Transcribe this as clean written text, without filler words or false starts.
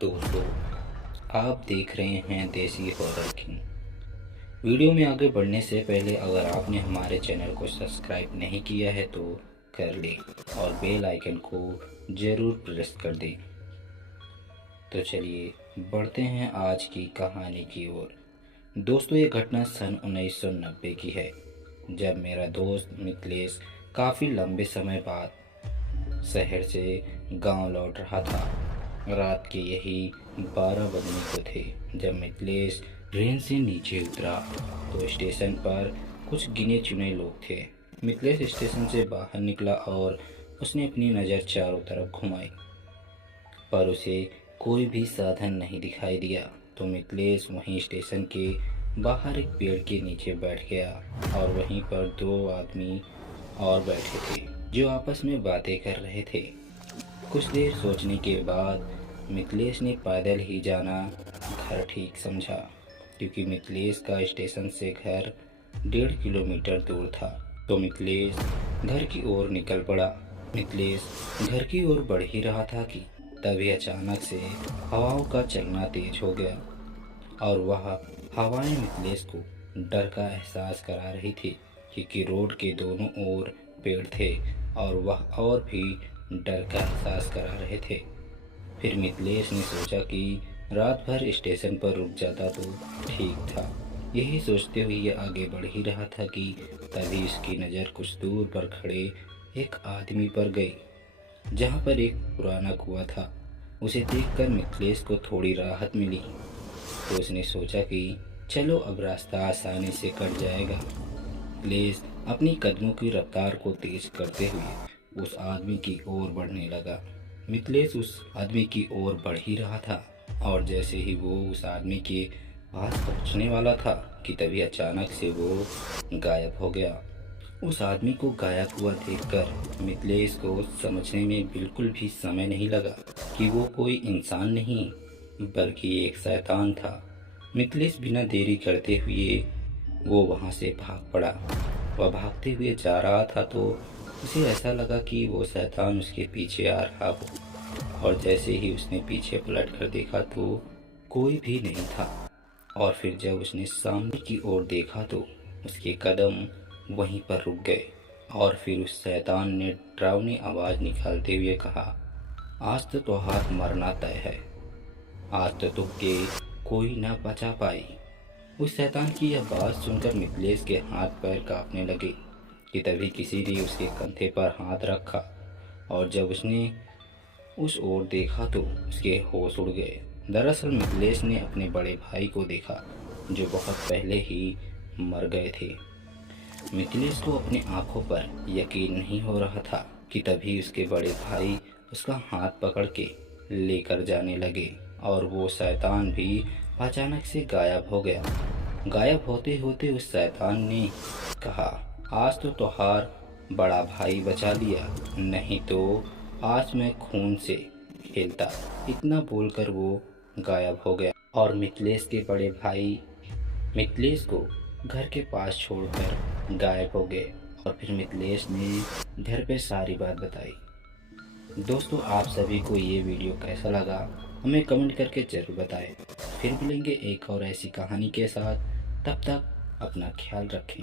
दोस्तों, आप देख रहे हैं देसी हॉरर किंग। वीडियो में आगे बढ़ने से पहले अगर आपने हमारे चैनल को सब्सक्राइब नहीं किया है तो कर लें और बेल आइकन को ज़रूर प्रेस कर दें। तो चलिए बढ़ते हैं आज की कहानी की ओर। दोस्तों, ये घटना सन 1990 की है, जब मेरा दोस्त मिथिलेश काफ़ी लंबे समय बाद शहर से गांव लौट रहा था। रात के यही 12 बजने को थे जब मिथिलेश ट्रेन से नीचे उतरा तो स्टेशन पर कुछ गिने चुने लोग थे। मिथिलेश स्टेशन से बाहर निकला और उसने अपनी नज़र चारों तरफ घुमाई, पर उसे कोई भी साधन नहीं दिखाई दिया। तो मिथिलेश वहीं स्टेशन के बाहर एक पेड़ के नीचे बैठ गया और वहीं पर दो आदमी और बैठे थे जो आपस में बातें कर रहे थे। कुछ देर सोचने के बाद मिथिलेश ने पैदल ही जाना घर ठीक समझा, क्योंकि मिथिलेश का स्टेशन से घर 1.5 किलोमीटर दूर था। तो मिथिलेश घर की ओर निकल पड़ा। मिथिलेश घर की ओर बढ़ ही रहा था कि तभी अचानक से हवाओं का चलना तेज हो गया और वह हवाएं मिथिलेश को डर का एहसास करा रही थी, क्योंकि रोड के दोनों ओर पेड़ थे और वह और भी डर का एहसास करा रहे थे। फिर मिथिलेश ने सोचा कि रात भर स्टेशन पर रुक जाता तो ठीक था। यही सोचते हुए ये आगे बढ़ ही रहा था कि तभी उसकी नज़र कुछ दूर पर खड़े एक आदमी पर गई, जहाँ पर एक पुराना कुआं था। उसे देखकर मिथिलेश को थोड़ी राहत मिली, तो उसने सोचा कि चलो अब रास्ता आसानी से कट जाएगा। मिथिलेश अपनी कदमों की रफ्तार को तेज करते हुए उस आदमी की ओर बढ़ने लगा। मिथिलेश उस आदमी की ओर बढ़ ही रहा था और जैसे ही वो उस आदमी के पास पहुंचने वाला था कि तभी अचानक से वो गायब हो गया। उस आदमी को गायब हुआ देखकर मिथिलेश को समझने में बिल्कुल भी समय नहीं लगा कि वो कोई इंसान नहीं बल्कि एक शैतान था। मिथिलेश बिना देरी करते हुए वो वहाँ से भाग पड़ा। वह भागते हुए जा रहा था तो उसे ऐसा लगा कि वो शैतान उसके पीछे आ रहा हो, और जैसे ही उसने पीछे पलट कर देखा तो कोई भी नहीं था। और फिर जब उसने सामने की ओर देखा तो उसके कदम वहीं पर रुक गए और फिर उस शैतान ने डरावनी आवाज़ निकालते हुए कहा, आज तो तुम्हारा मरना तय है, आज तो तुमके कोई ना बचा पाई। उस शैतान की यह बात सुनकर मिथिलेश के हाथ पैर कांपने लगे कि तभी किसी ने उसके कंधे पर हाथ रखा और जब उसने उस ओर देखा तो उसके होश उड़ गए। दरअसल मिथिलेश ने अपने बड़े भाई को देखा जो बहुत पहले ही मर गए थे। मिथिलेश को अपनी आंखों पर यकीन नहीं हो रहा था कि तभी उसके बड़े भाई उसका हाथ पकड़ के लेकर जाने लगे और वो शैतान भी अचानक से गायब हो गया। गायब होते होते उस शैतान ने कहा, आज तो तोहार बड़ा भाई बचा लिया, नहीं तो आज मैं खून से खेलता। इतना बोलकर वो गायब हो गया और मिथिलेश के बड़े भाई मिथिलेश को घर के पास छोड़कर गायब हो गए। और फिर मिथिलेश ने घर पे सारी बात बताई। दोस्तों, आप सभी को ये वीडियो कैसा लगा हमें कमेंट करके ज़रूर बताएं। फिर मिलेंगे एक और ऐसी कहानी के साथ। तब तक अपना ख्याल रखें।